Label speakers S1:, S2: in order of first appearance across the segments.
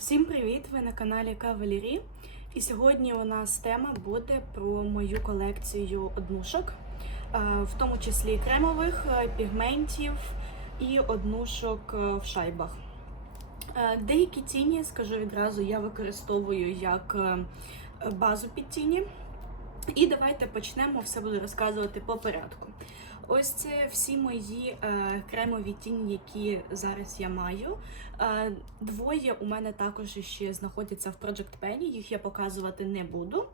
S1: Всім привіт! Ви на каналі Кавалері. І сьогодні у нас тема буде про мою колекцію однушок, е, в тому числі кремових, е, пігментів і однушок е, в шайбах. Деякі тіні, скажу відразу, я використовую як базу під тіні. І давайте почнемо, все буду розказувати по порядку. Ось це всі мої е, кремові тіні, які зараз я маю. Е, двоє у мене також ще знаходяться в Project Penny, їх я показувати не буду.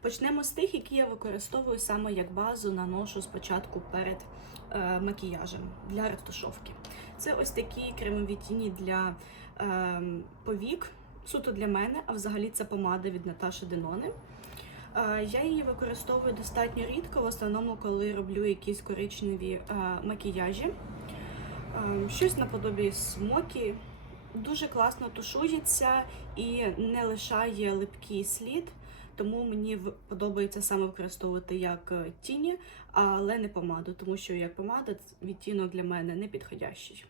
S1: Почнемо з тих, які я використовую саме як базу, наношу спочатку перед е, макіяжем для ретушовки. Це ось такі кремові тіні для е, повік, суто для мене, а взагалі це помада від Наташі Денони. Е, Я її використовую достатньо рідко, в основному, коли роблю якісь коричневі е, макіяжі. Е, Щось наподобі смокі. Дуже класно тушується і не лишає липкий слід, тому мені подобається саме використовувати як е, тіні, але не помаду, тому що як помада відтінок для мене не підходящий.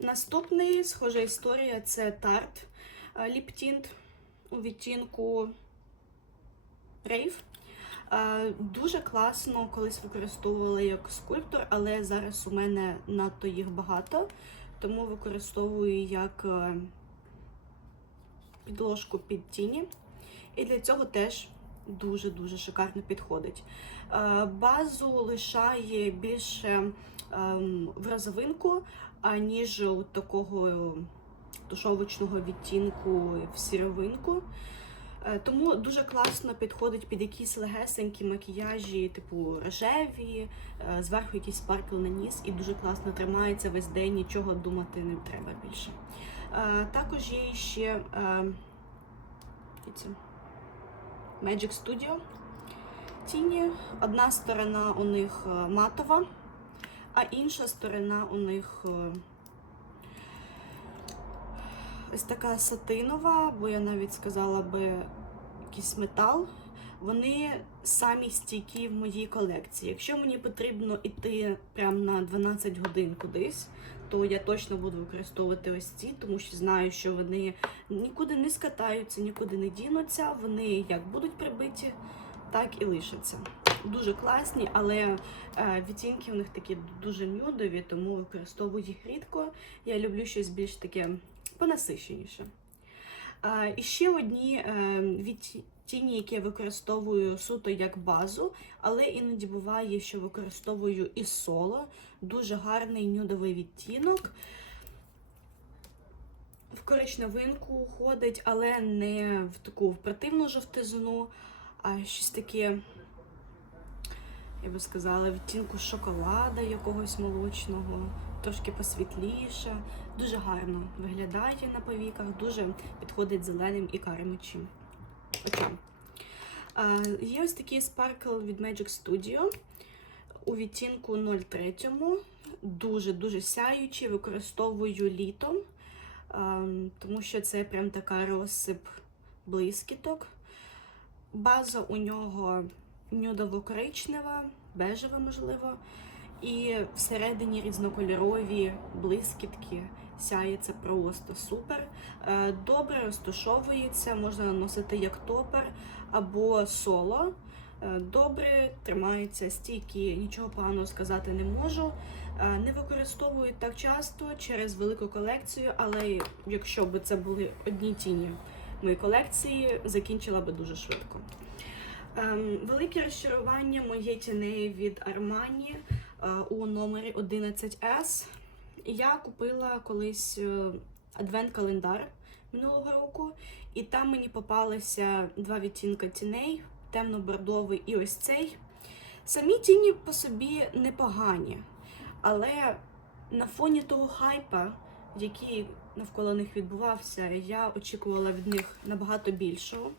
S1: Наступний схожа історія це тарт ліптінт у відтінку рейв. Е, Дуже класно колись використовувала як скульптор, але зараз у мене надто їх багато, тому використовую як е, підложку під тіні. І для цього теж дуже-дуже шикарно підходить. Е, Базу лишає більше ем, в розовинку, аніж у такого тушовочного відтінку в сіровинку. Е, Тому дуже класно підходить під якісь легесенькі макіяжі, типу рожеві, е, зверху якийсь спаркл на ніс, і дуже класно тримається весь день, нічого думати не треба більше. Е, Також є ще? Magic Studio тіні. Одна сторона у них матова, а інша сторона у них. Ось така сатинова, бо я навіть сказала би якийсь метал. Вони самі стійкі в моїй колекції. Якщо мені потрібно йти прямо на 12 годин кудись, то я точно буду використовувати ось ці, тому що знаю, що вони нікуди не скатаються, нікуди не дінуться. Вони як будуть прибиті, так і лишаться. Дуже класні, але е, відтінки у них такі дуже нюдові, тому використовую їх рідко. Я люблю щось більш таке понасищеніше. І ще одні е, відтіні, які я використовую суто як базу, але іноді буває, що використовую і соло. Дуже гарний нюдовий відтінок. В коричневинку ходить, але не в таку в противну жовтизну, а щось таке, я би сказала, відтінку шоколада якогось молочного, трошки посвітліше. Дуже гарно виглядає на повіках, дуже підходить зеленим і карим очим. є ось такий спаркл від Magic Studio у відтінку 03. Дуже-дуже сяючий, використовую літом, тому що це прям така розсип блискіток. База у нього нюдово-коричнева, бежева, можливо. І всередині різнокольорові блискітки. Сяє це просто супер. Е, Добре розтушовується, можна наносити як топер або соло. Е, Добре тримається стійкі, нічого поганого сказати не можу. Е, Не використовую так часто через велику колекцію, але якщо б це були одні тіні моєї колекції, закінчила би дуже швидко. Ем, Велике розчарування моє тіней від Armani у номері 11S. Я купила колись е, адвент-календар минулого року, і там мені попалися два відтінка тіней, темно-бордовий і ось цей. Самі тіні по собі непогані, але на фоні того хайпа, який навколо них відбувався, я очікувала від них набагато більшого.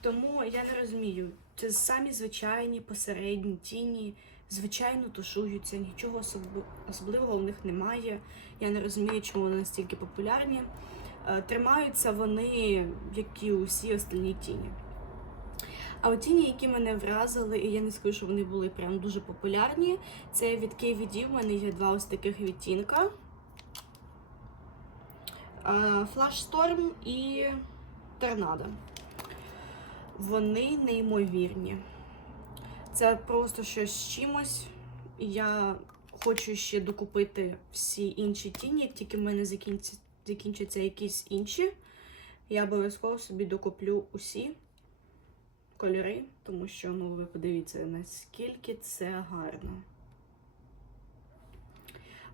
S1: Тому я не розумію, це самі звичайні посередні тіні, звичайно тушуються, нічого особливого в них немає. Я не розумію, чому вони настільки популярні. Е, Тримаються вони, як і усі остальні тіні. А от тіні, які мене вразили, і я не скажу, що вони були прям дуже популярні, це від KVD. В мене є два ось таких відтінка. Flash Storm і Торнадо. Вони неймовірні. Це просто щось з чимось. Я хочу ще докупити всі інші тіні, як тільки в мене закінчаться, закінчаться якісь інші. Я обов'язково собі докуплю усі кольори, тому що, ну, ви подивіться, наскільки це гарно.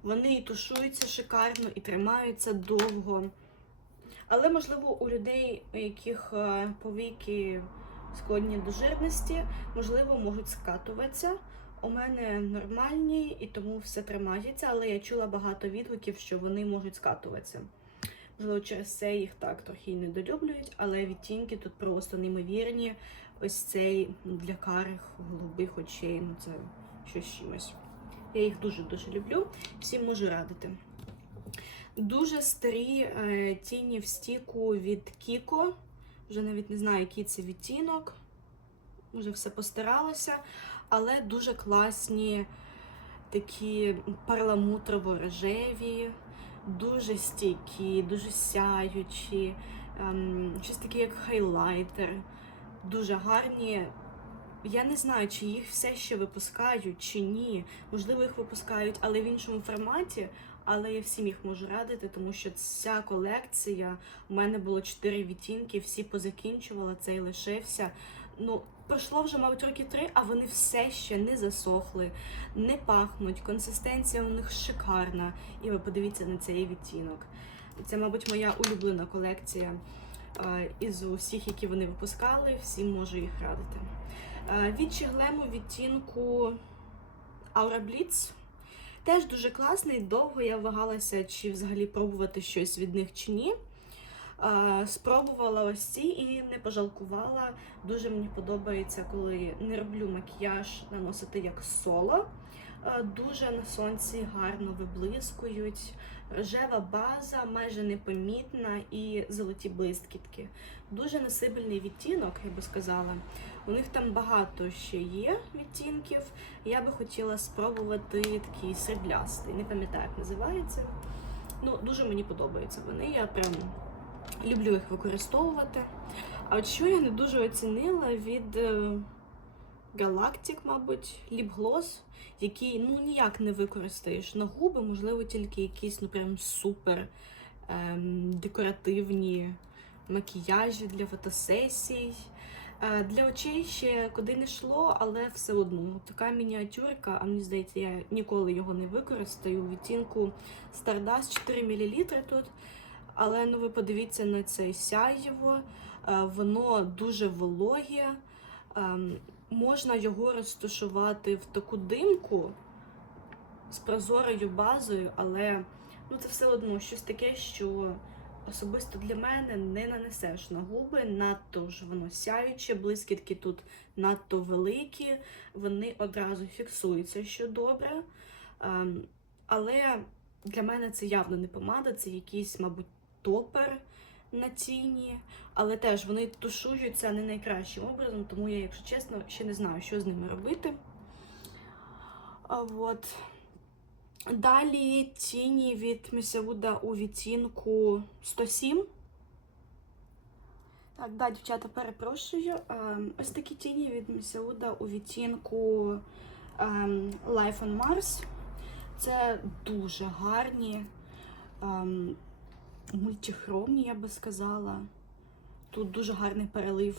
S1: Вони і тушуються шикарно, і тримаються довго. Але, можливо, у людей, у яких е, повіки склонні до жирності, можливо, можуть скатуватися. У мене нормальні і тому все тримається, але я чула багато відгуків, що вони можуть скатуватися. Можливо, через це їх так трохи й недолюблюють, але відтінки тут просто неймовірні. Ось цей для карих голубих очей, ну це щось чимось. Я їх дуже-дуже люблю, всім можу радити. Дуже старі е, тіні в стіку від Кіко. Вже навіть не знаю, який це відтінок. Вже все постаралося, але дуже класні такі парламутрово-рожеві, дуже стійкі, дуже сяючі, ем, щось таке, як хайлайтер. Дуже гарні. Я не знаю, чи їх все ще випускають, чи ні. Можливо, їх випускають, але в іншому форматі. Але я всім їх можу радити, тому що ця колекція у мене було 4 відтінки, всі позакінчувала, цей лишився. Ну, пройшло вже, мабуть, роки три, а вони все ще не засохли, не пахнуть. Консистенція у них шикарна. І ви подивіться на цей відтінок. Це, мабуть, моя улюблена колекція е, із усіх, які вони випускали. Всім можу їх радити. Е, Від Чиглему відтінку Aura Blitz. Теж дуже класний. Довго я вагалася, чи взагалі пробувати щось від них чи ні. Спробувала ось ці і не пожалкувала. Дуже мені подобається, коли не роблю макіяж наносити як соло. Дуже на сонці гарно виблискують. Рожева база, майже непомітна і золоті блискітки. Дуже насибельний відтінок, я би сказала. У них там багато ще є відтінків. Я би хотіла спробувати такий сріблястий. Не пам'ятаю, як називається. Ну, дуже мені подобаються вони. Я прям люблю їх використовувати. А от що я не дуже оцінила від е, Galactic, мабуть, ліпглос, який ну ніяк не використаєш на губи, можливо, тільки якісь ну прям супер ем, декоративні макіяжі для фотосесій. Е, Для очей ще куди не йшло, але все одно така мініатюрка, а мені здається, я ніколи його не використаю. У відтінку Stardust 4 мл тут. Але ну ви подивіться на це сяєво, е, воно дуже вологе. Можна його розташувати в таку димку з прозорою базою, але ну, це все одно щось таке, що особисто для мене не нанесеш на губи. Надто ж воно сяюче, блискітки тут надто великі, вони одразу фіксуються, що добре. Ем, Але для мене це явно не помада, це якийсь, мабуть, топер на тіні. Але теж вони тушуються не найкращим образом, тому я, якщо чесно, ще не знаю, що з ними робити. А, от. Далі тіні від Місяуда у відтінку 107. Так, да, дівчата, перепрошую. Ось такі тіні від Місяуда у відтінку ем, Life on Mars. Це дуже гарні, ем, мультихромні, я би сказала. Тут дуже гарний перелив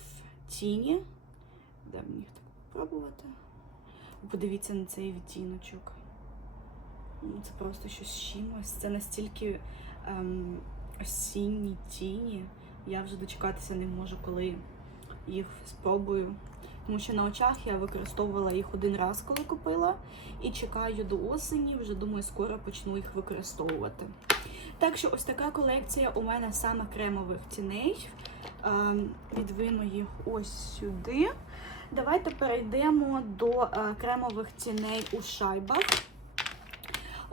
S1: тіні. Де мені їх так пробувати? Подивіться на цей відтіночок. Ну, Це просто щось чимось. Це настільки ем, осінні тіні. Я вже дочекатися не можу, коли їх спробую. Тому що на очах я використовувала їх один раз, коли купила, і чекаю до осені, вже думаю, скоро почну їх використовувати. Так що ось така колекція у мене саме кремових тіней. Відвину їх ось сюди. Давайте перейдемо до кремових тіней у шайбах.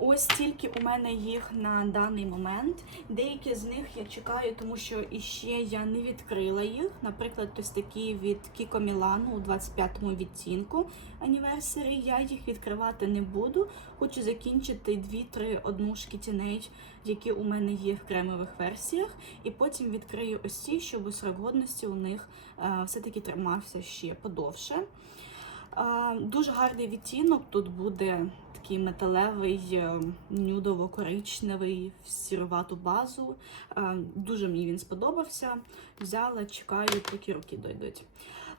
S1: Ось тільки у мене їх на даний момент. Деякі з них я чекаю, тому що іще я не відкрила їх. Наприклад, ось такі від Kiko Milano у 25-му відтінку Anniversary. Я їх відкривати не буду. Хочу закінчити 2-3 однушки тінейдж, які у мене є в кремових версіях. І потім відкрию ось ці, щоб срок годності у них е, все-таки тримався ще подовше. Е, Дуже гарний відтінок. Тут буде такий металевий, е, нюдово-коричневий в сіровату базу. Е, Дуже мені він сподобався. Взяла, чекаю, поки роки дойдуть.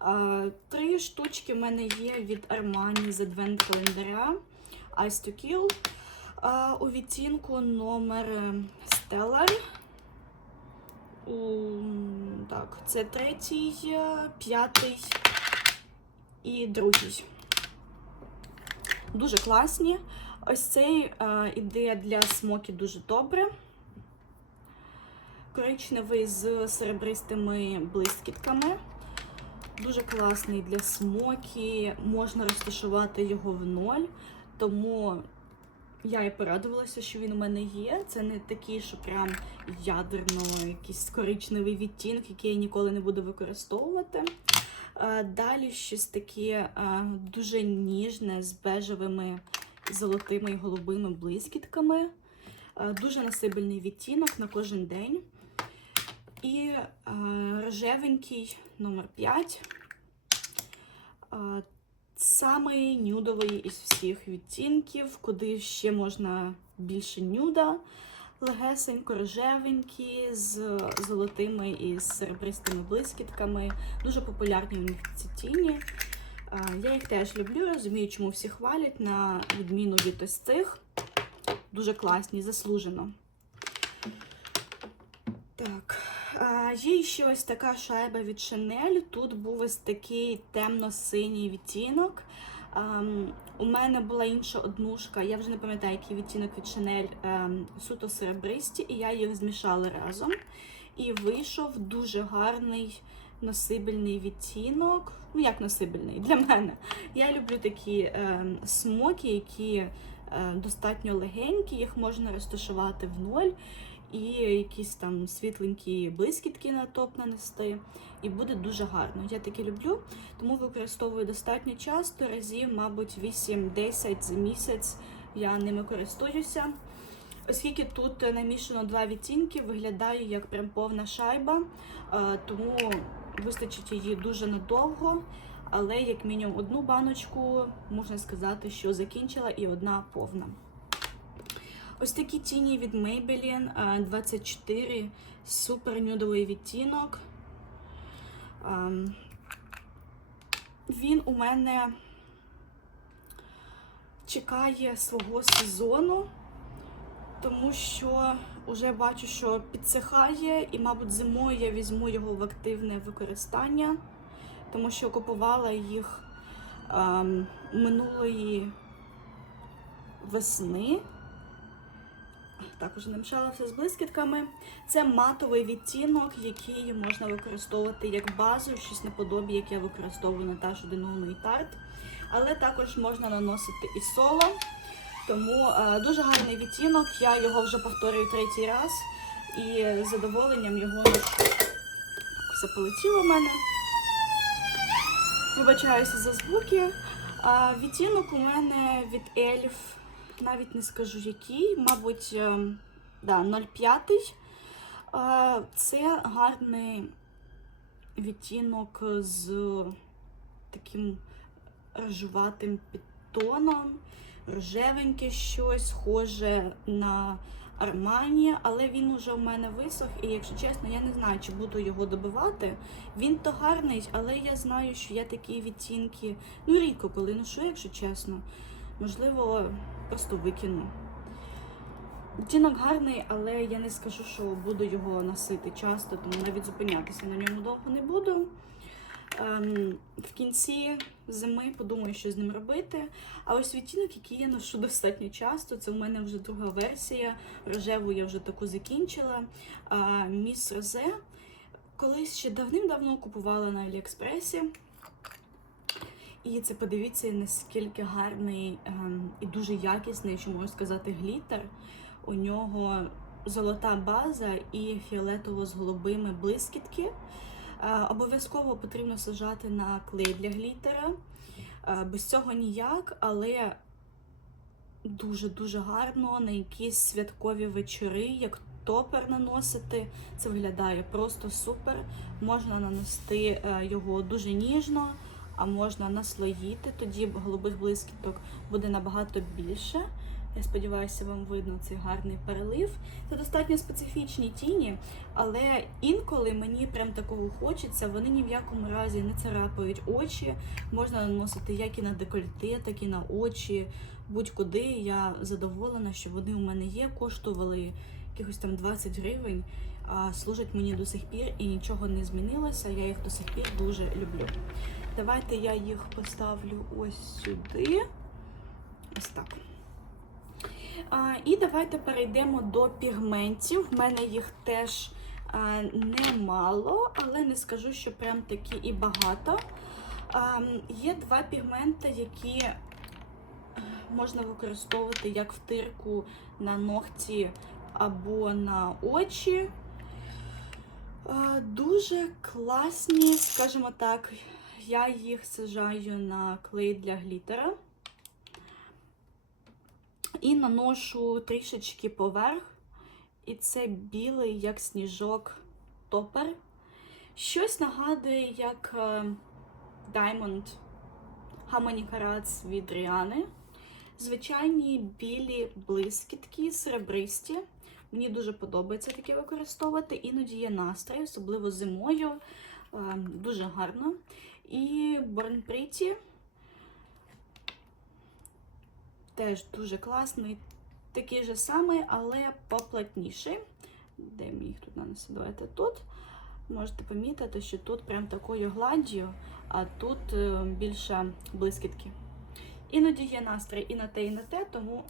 S1: Е, Три штучки в мене є від Armani з адвент календаря Ice to Kill. У відтінку номер Stellar. Так, це третій, п'ятий і другий. Дуже класні. Ось цей е, іде для смокі дуже добре. Коричневий з серебристими блискітками. Дуже класний для смокі. Можна розташувати його в ноль. Тому я і порадувалася, що він у мене є. Це не такий, що прям ядерно, якийсь коричневий відтінок, який я ніколи не буду використовувати. Далі щось таке дуже ніжне з бежевими золотими і голубими блискітками. Дуже насибельний відтінок на кожен день. І рожевенький номер 5. Е, Самий нюдовий із всіх відтінків, куди ще можна більше нюда. Легесенько, рожевенькі, з золотими і серебристими блискітками. Дуже популярні у них ці тіні. Я їх теж люблю, розумію, чому всі хвалять, на відміну від ось цих. Дуже класні, заслужено. Так. Є ще ось така шайба від Chanel. Тут був ось такий темно-синій відтінок. Ем, у мене була інша однушка, я вже не пам'ятаю, який відтінок від Chanel ем, суто серебристі, і я їх змішала разом. І вийшов дуже гарний носибельний відтінок. Ну, як носибельний для мене. Я люблю такі ем, смоки, які е, достатньо легенькі, їх можна розташувати в ноль. І якісь там світленькі блискітки на топ нанести. І буде дуже гарно. Я таке люблю, тому використовую достатньо часто, разів, мабуть, 8-10 за місяць я ними користуюся. Оскільки тут намішано два відтінки, виглядає як прям повна шайба, е, тому вистачить її дуже надовго. Але як мінімум одну баночку можна сказати, що закінчила, і одна повна. Ось такі тіні від Maybelline е, 24, супер нюдовий відтінок. Ем, Він у мене чекає свого сезону, тому що вже бачу, що підсихає, і, мабуть, зимою я візьму його в активне використання, тому що купувала їх ем, минулої весни. Також не мішалася з блискітками. Це матовий відтінок, який можна використовувати як базу, щось наподобі, як я використовую Наташу Денуну і Тарт. Але також можна наносити і соло. Тому е, дуже гарний відтінок. Я його вже повторюю третій раз. І з задоволенням його все полетіло в мене. Вибачаюся за звуки. Відтінок у мене від Ельф навіть не скажу який, мабуть, ем, да, 0,5. Е, Це гарний відтінок з таким рожуватим підтоном, рожевеньке щось, схоже на Армані, але він уже в мене висох, і якщо чесно, я не знаю, чи буду його добивати. Він то гарний, але я знаю, що я такі відтінки ну рідко коли ношу, якщо чесно. Можливо, просто викину. Відтінок гарний, але я не скажу, що буду його носити часто, тому навіть зупинятися на ньому довго не буду. Ем, в кінці зими подумаю, що з ним робити. А ось відтінок, який я ношу достатньо часто, це в мене вже друга версія. Рожеву я вже таку закінчила. Міс Розе. Колись ще давним-давно купувала на Аліекспресі. І це подивіться, наскільки гарний ем, і дуже якісний, що можу сказати, глітер. У нього золота база і фіолетово з голубими блискітки. Е, Обов'язково потрібно сажати на клей для глітера. Е, Без цього ніяк, але дуже-дуже гарно на якісь святкові вечори, як топер наносити. Це виглядає просто супер. Можна нанести е, його дуже ніжно, а можна наслоїти, тоді голубих блискіток буде набагато більше. Я сподіваюся, вам видно цей гарний перелив. Це достатньо специфічні тіні, але інколи мені прям такого хочеться. Вони ні в якому разі не царапають очі. Можна наносити як і на декольте, так і на очі. Будь-куди. Я задоволена, що вони у мене є, коштували якихось там 20 гривень, а служать мені до сих пір і нічого не змінилося. Я їх до сих пір дуже люблю. Давайте я їх поставлю ось сюди. Ось так. І давайте перейдемо до пігментів. В мене їх теж немало, але не скажу, що прям такі і багато. Є два пігменти, які можна використовувати як втирку на ногті або на очі. Дуже класні, скажімо так, я їх сажаю на клей для глітера. І наношу трішечки поверх. І це білий, як сніжок, топер. Щось нагадує, як е, Diamond Harmony Carats від Rihanna. Звичайні білі блискітки, серебристі. Мені дуже подобається таке використовувати. Іноді є настрій, особливо зимою. Е, Дуже гарно. І Born Pretty теж дуже класний, такий же самий, але поплотніший. Де мені їх тут нанести? Давайте тут. Можете помітити, що тут прям такою гладдю, а тут е, більше блискітки. Іноді є настрій і на те, і на те, тому,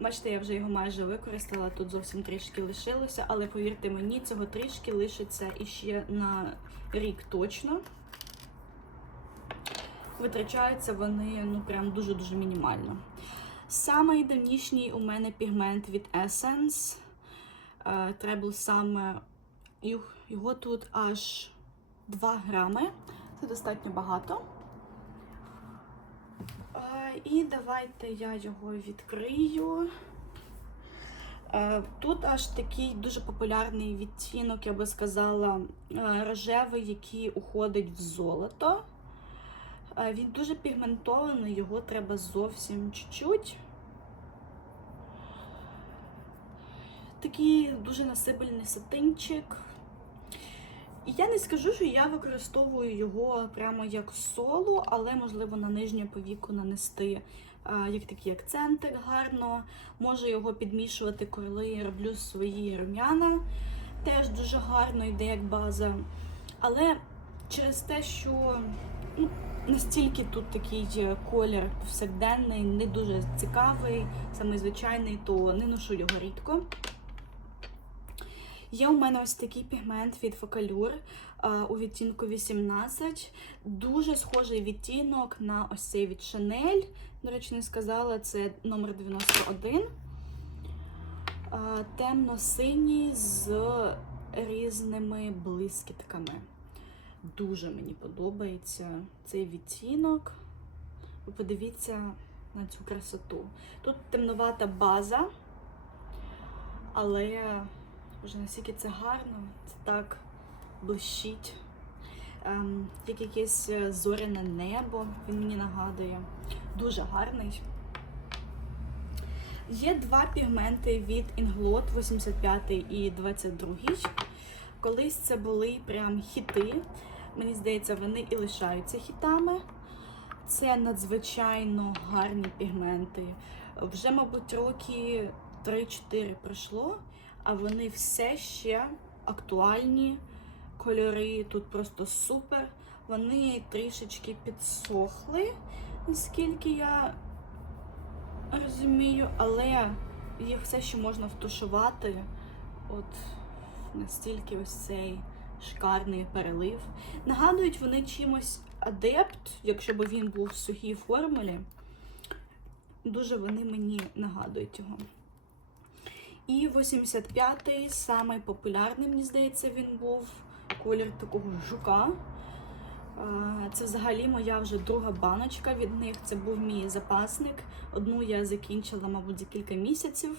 S1: бачите, я вже його майже використала, тут зовсім трішки лишилося, але повірте мені, цього трішки лишиться іще на рік точно. Витрачаються вони ну прям дуже-дуже мінімально. Самий давнішній у мене пігмент від Essence. Е, Treble саме його- тут аж 2 грами. Це достатньо багато. Е, І давайте я його відкрию. Е, Тут аж такий дуже популярний відтінок, я би сказала, рожевий, який уходить в золото. Він дуже пігментований, його треба зовсім чуть-чуть. Такий дуже насипельний сатинчик. І я не скажу, що я використовую його прямо як соло, але можливо на нижню повіку нанести як такий акцентик гарно. Можу його підмішувати, коли я роблю свої рум'яна. Теж дуже гарно йде як база. Але через те, що ну, настільки тут такий е, колір повсякденний, не дуже цікавий, саме звичайний, то не ношу його рідко. Є у мене ось такий пігмент від Focallure а, у відтінку 18. Дуже схожий відтінок на ось цей від Chanel. До речі, не сказала, це номер 91. А, Темно-синій з різними блискітками. Дуже мені подобається цей відтінок. Ви подивіться на цю красоту. Тут темновата база, але вже наскільки це гарно, це так блищить. Ем, як якесь е, зоряне небо, він мені нагадує. Дуже гарний. Є два пігменти від Inglot 85 і 22. Колись це були прям хіти. Мені здається, вони і лишаються хітами. Це надзвичайно гарні пігменти. Вже, мабуть, роки 3-4 пройшло, а вони все ще актуальні. Кольори тут просто супер. Вони трішечки підсохли, наскільки я розумію, але їх все ще можна втушувати. От настільки ось цей шикарний перелив. Нагадують вони чимось адепт, якщо б він був в сухій формулі. Дуже вони мені нагадують його. І 85-й, самий популярний, мені здається, він був колір такого жука. Це взагалі моя вже друга баночка від них. Це був мій запасник. Одну я закінчила, мабуть, за кілька місяців.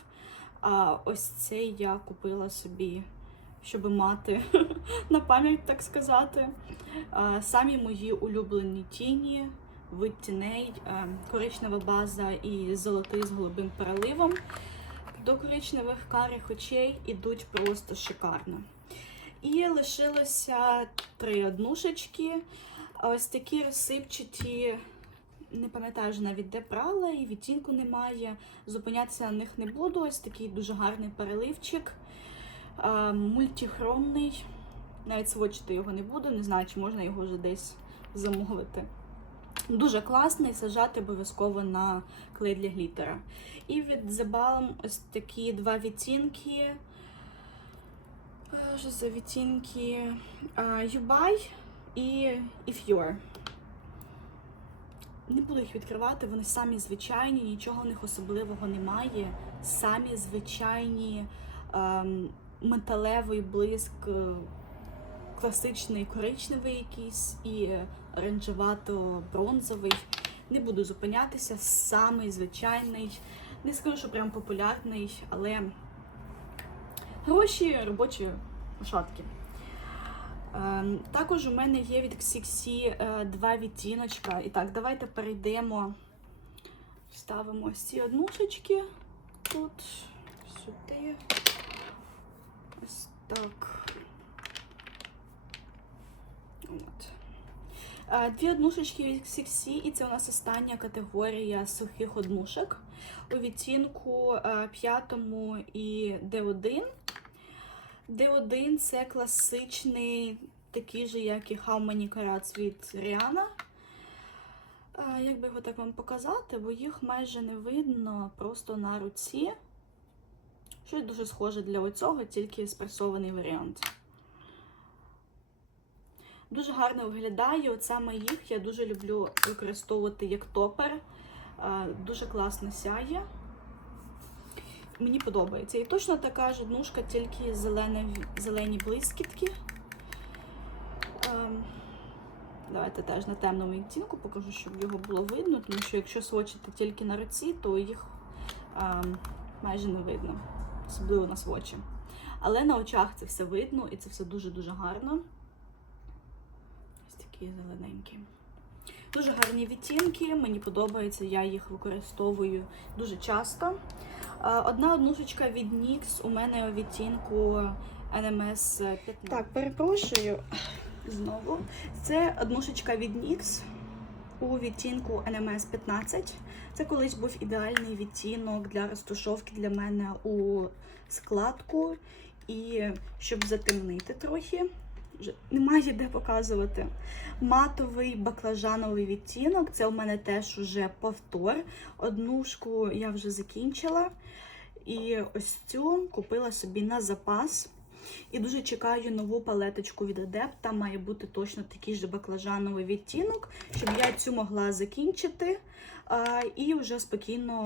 S1: А ось цей я купила собі, щоб мати на пам'ять, так сказати. Самі мої улюблені тіні, вид тіней, е, коричнева база і золотий з голубим переливом. До коричневих карих очей ідуть просто шикарно. І лишилося три однушечки. Ось такі розсипчаті, не пам'ятаю вже навіть де брала, і відтінку немає. Зупинятися на них не буду. Ось такий дуже гарний переливчик. Мультихромний. Навіть свочити його не буду, не знаю, чи можна його вже десь замовити. Дуже класний, сажати обов'язково на клей для глітера. І від Balm ось такі два відтінки. Е, Що за відтінки? You і If You're. Не буду їх відкривати, вони самі звичайні, нічого в них особливого немає. Самі звичайні ем, металевий блиск, е, класичний коричневий якийсь і оранжевато-бронзовий. Не буду зупинятися, самий звичайний. Не скажу, що прям популярний, але гроші робочі шатки. Ем, Також у мене є від XXC е, два відтіночка. І так, давайте перейдемо, ставимо ці однушечки тут, сюди. Ось так. От. Е, Дві однушечки від XXC, і це у нас остання категорія сухих однушок у відтінку е, п'ятому і D1. D1 це класичний, такий же, як і How Many Carats від Rihanna. Е, Як би його так вам показати, бо їх майже не видно просто на руці. Щось дуже схоже для оцього, тільки спресований варіант. Дуже гарно виглядає. От саме їх я дуже люблю використовувати як топер. Дуже класно сяє. Мені подобається. І точно така ж однушка, тільки зелені, зелені блискітки. Давайте теж на темному відтінку покажу, щоб його було видно, тому що якщо свочити тільки на руці, то їх майже не видно, особливо на свочі. Але на очах це все видно і це все дуже-дуже гарно. Ось такі зелененькі. Дуже гарні відтінки, мені подобається, я їх використовую дуже часто. Одна однушечка від NYX у мене у відтінку NMS 15. Так, перепрошую знову. Це однушечка від NYX у відтінку NMS 15. Це колись був ідеальний відтінок для розтушовки для мене у складку. І щоб затемнити трохи, вже немає де показувати. Матовий баклажановий відтінок. Це у мене теж уже повтор. Однушку я вже закінчила. І ось цю купила собі на запас. І дуже чекаю нову палеточку від Adept. Там має бути точно такий же баклажановий відтінок, щоб я цю могла закінчити. І вже спокійно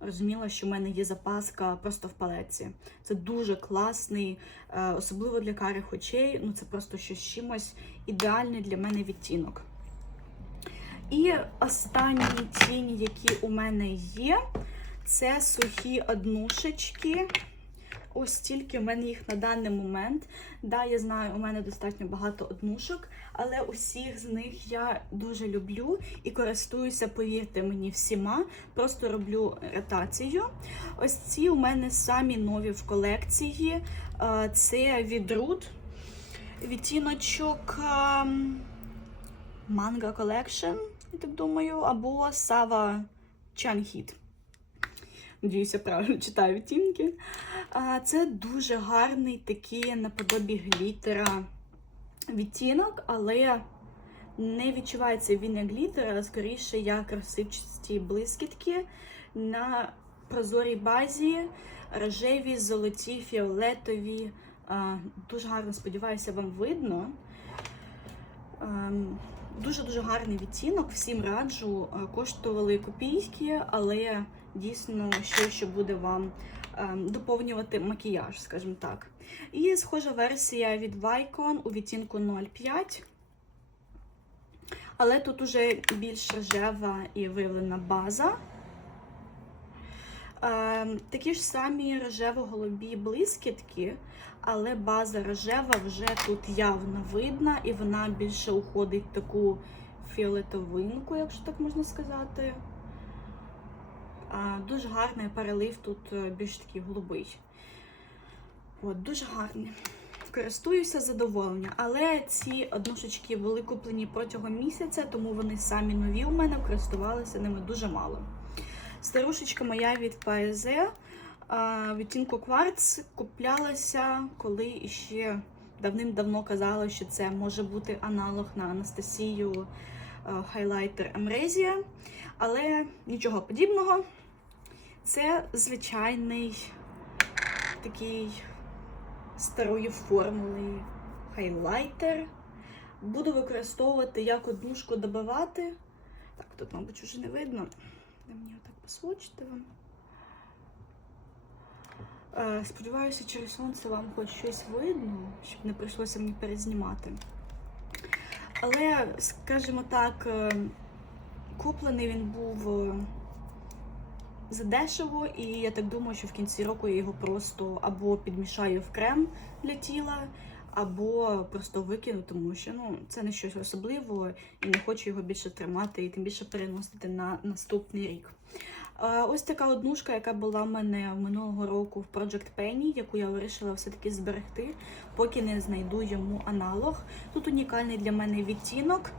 S1: розуміла, що в мене є запаска просто в палеці. Це дуже класний, е, особливо для карих очей. Ну це просто щось чимось ідеальний для мене відтінок. І останні тіні, які у мене є, це сухі однушечки. Ось тільки в мене їх на даний момент. Да, я знаю, у мене достатньо багато однушок, але усіх з них я дуже люблю і користуюся, повірте мені, всіма. Просто роблю ротацію. Ось ці у мене самі нові в колекції. Е, Це від Root. Відтіночок ем, Manga Collection, я так думаю, або Sava Chanhit. Надіюся, правильно читаю відтінки. Це дуже гарний такий наподобі глітера відтінок, але не відчувається він як глітер, а скоріше як розсипчасті блискітки на прозорій базі, рожеві, золоті, фіолетові Дуже гарно, сподіваюся, вам видно. Дуже-дуже гарний відтінок, всім раджу. Е, Коштували копійки, але дійсно що, що буде вам ем, доповнювати макіяж, скажімо так. І схожа версія від Vicon у відтінку 05. Але тут уже більш рожева і виявлена база. Ем, такі ж самі рожево-голубі блискітки, але база рожева вже тут явно видна, і вона більше уходить в таку фіолетовинку, якщо так можна сказати. Дуже гарний перелив тут е, більш такий голубий. От, дуже гарний. Користуюся задоволення, але ці однушечки були куплені протягом місяця, тому вони самі нові у мене користувалися ними дуже мало. Старушечка моя від Паезе відтінку кварц куплялася, коли іще давним-давно казала, що це може бути аналог на Анастасію хайлайтер Амрезія. Але нічого подібного. Це звичайний такий старої формули хайлайтер. Буду використовувати як однушку добивати. Так, тут, мабуть, вже не видно. Де мені отак посвочити вам. Е, Сподіваюся, через сонце вам хоч щось видно, щоб не прийшлося мені перезнімати. Але, скажімо так, е, куплений він був е, задешево, і я так думаю, що в кінці року я його просто або підмішаю в крем для тіла, або просто викину, тому що ну, це не щось особливе і не хочу його більше тримати, і тим більше переносити на наступний рік. Е, Ось така однушка, яка була в мене минулого року в Project Penny, яку я вирішила все-таки зберегти, поки не знайду йому аналог. Тут унікальний для мене відтінок.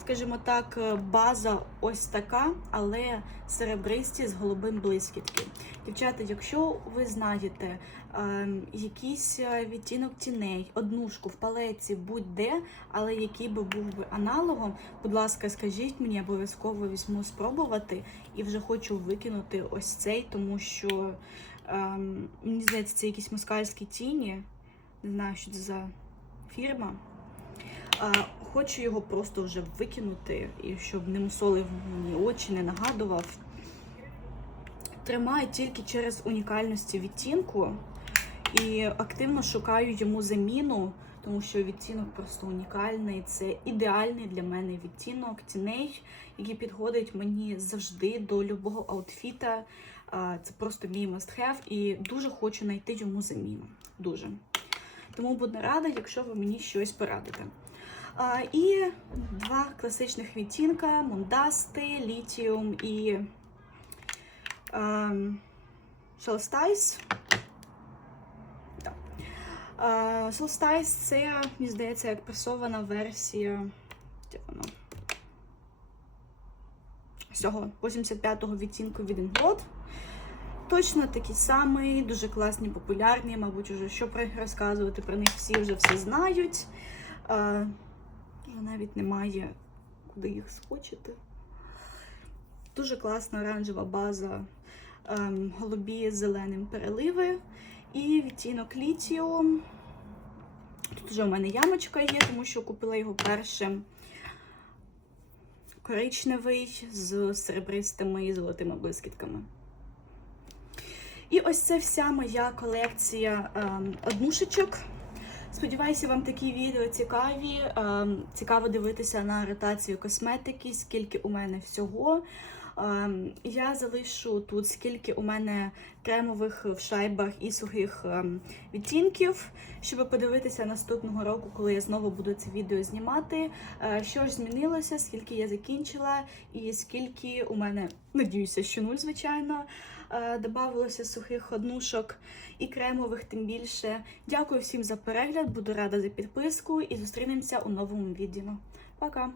S1: Скажімо так, е, база ось така, але серебристі з голубим блискітки. Дівчата, якщо ви знаєте е, якийсь е, відтінок тіней, однушку в палеці, будь-де, але який би був би аналогом, будь ласка, скажіть мені, обов'язково візьму спробувати і вже хочу викинути ось цей, тому що ем, мені здається, це якісь москальські тіні. Не знаю, що це за фірма. А, хочу його просто вже викинути, і щоб не мусолив мені очі, не нагадував. Тримаю тільки через унікальності відтінку і активно шукаю йому заміну, тому що відтінок просто унікальний. Це ідеальний для мене відтінок тіней, який підходить мені завжди до любого аутфіта. Це просто мій must-have і дуже хочу знайти йому заміну. Дуже. Тому буду рада, якщо ви мені щось порадите. А, і два класичних відтінка: Мондасти, Літіум і Solstice. Так. Е, Solstice це, мені здається, як пресована версія. Де вона? Цього 85-го відтінку від Inglot. Точно такий самий, дуже класні, популярні, мабуть, уже що про них розказувати, про них всі вже все знають. Е, навіть немає куди їх скочити. Дуже класна оранжева база, ем, голубі з зеленим переливи. І відтінок літіум. Тут вже у мене ямочка є, тому що купила його першим коричневий з серебристими і золотими блискітками. І ось це вся моя колекція ем, однушечок. Сподіваюся, вам такі відео цікаві. Ем, цікаво дивитися на ротацію косметики, скільки у мене всього. Ем, я залишу тут, скільки у мене кремових в шайбах і сухих ем, відтінків, щоб подивитися наступного року, коли я знову буду це відео знімати. Е, що ж змінилося, скільки я закінчила, і скільки у мене, надіюся, що нуль, звичайно. е, Добавилося сухих однушок і кремових, тим більше. Дякую всім за перегляд, буду рада за підписку і зустрінемося у новому відео. Пока!